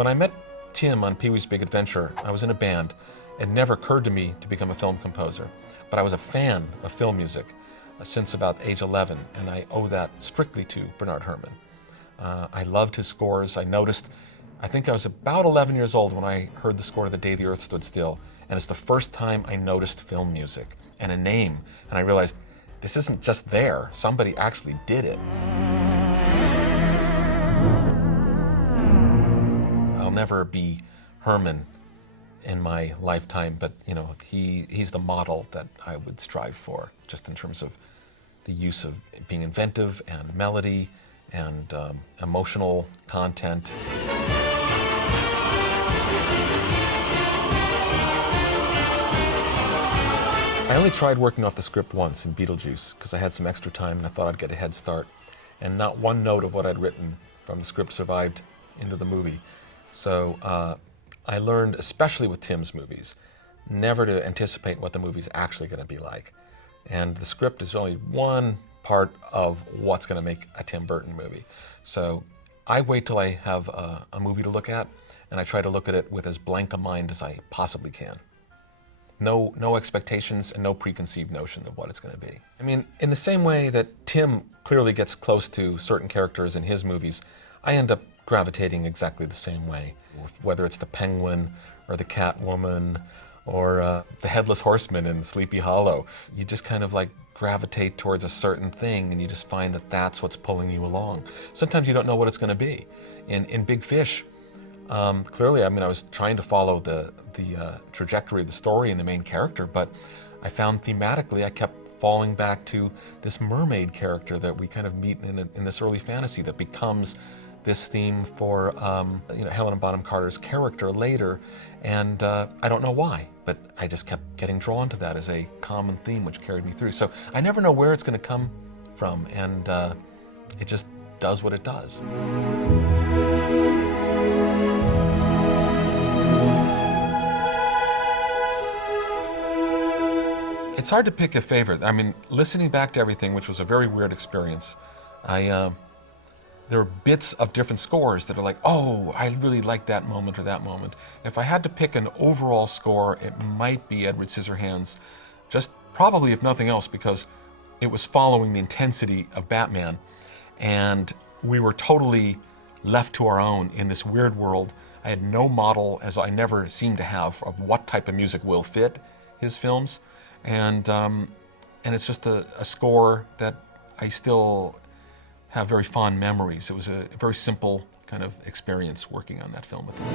When I met Tim on Pee-wee's Big Adventure, I was in a band. It never occurred to me to become a film composer, but I was a fan of film music since about age 11, and I owe that strictly to Bernard Herrmann. I loved his scores. I think I was about 11 years old when I heard the score to The Day the Earth Stood Still, and it's the first time I noticed film music and a name, and I realized this isn't just there, somebody actually did it. I'll never be Herrmann in my lifetime, but he's the model that I would strive for, just in terms of the use of being inventive and melody and emotional content. I only tried working off the script once in Beetlejuice because I had some extra time and I thought I'd get a head start, and not one note of what I'd written from the script survived into the movie. So I learned, especially with Tim's movies, never to anticipate what the movie's actually going to be like. And the script is only one part of what's going to make a Tim Burton movie. So I wait till I have a movie to look at, and I try to look at it with as blank a mind as I possibly can. No expectations and no preconceived notion of what it's going to be. I mean, in the same way that Tim clearly gets close to certain characters in his movies, I end up gravitating exactly the same way. Whether it's the Penguin or the Catwoman or the Headless Horseman in Sleepy Hollow, you just kind of like gravitate towards a certain thing and you just find that that's what's pulling you along. Sometimes you don't know what it's going to be. In Big Fish, clearly, I was trying to follow the trajectory of the story and the main character, but I found thematically I kept falling back to this mermaid character that we kind of meet in this early fantasy that becomes this theme for Helena Bonham Carter's character later, and I don't know why, but I just kept getting drawn to that as a common theme which carried me through. So I never know where it's going to come from, and it just does what it does. It's hard to pick a favorite. Listening back to everything, which was a very weird experience, there are bits of different scores that are like, oh, I really like that moment or that moment. If I had to pick an overall score, it might be Edward Scissorhands, just probably if nothing else because it was following the intensity of Batman, and we were totally left to our own in this weird world. I had no model, as I never seem to have, of what type of music will fit his films, and it's just a score that I still have very fond memories. It was a very simple kind of experience working on that film with him.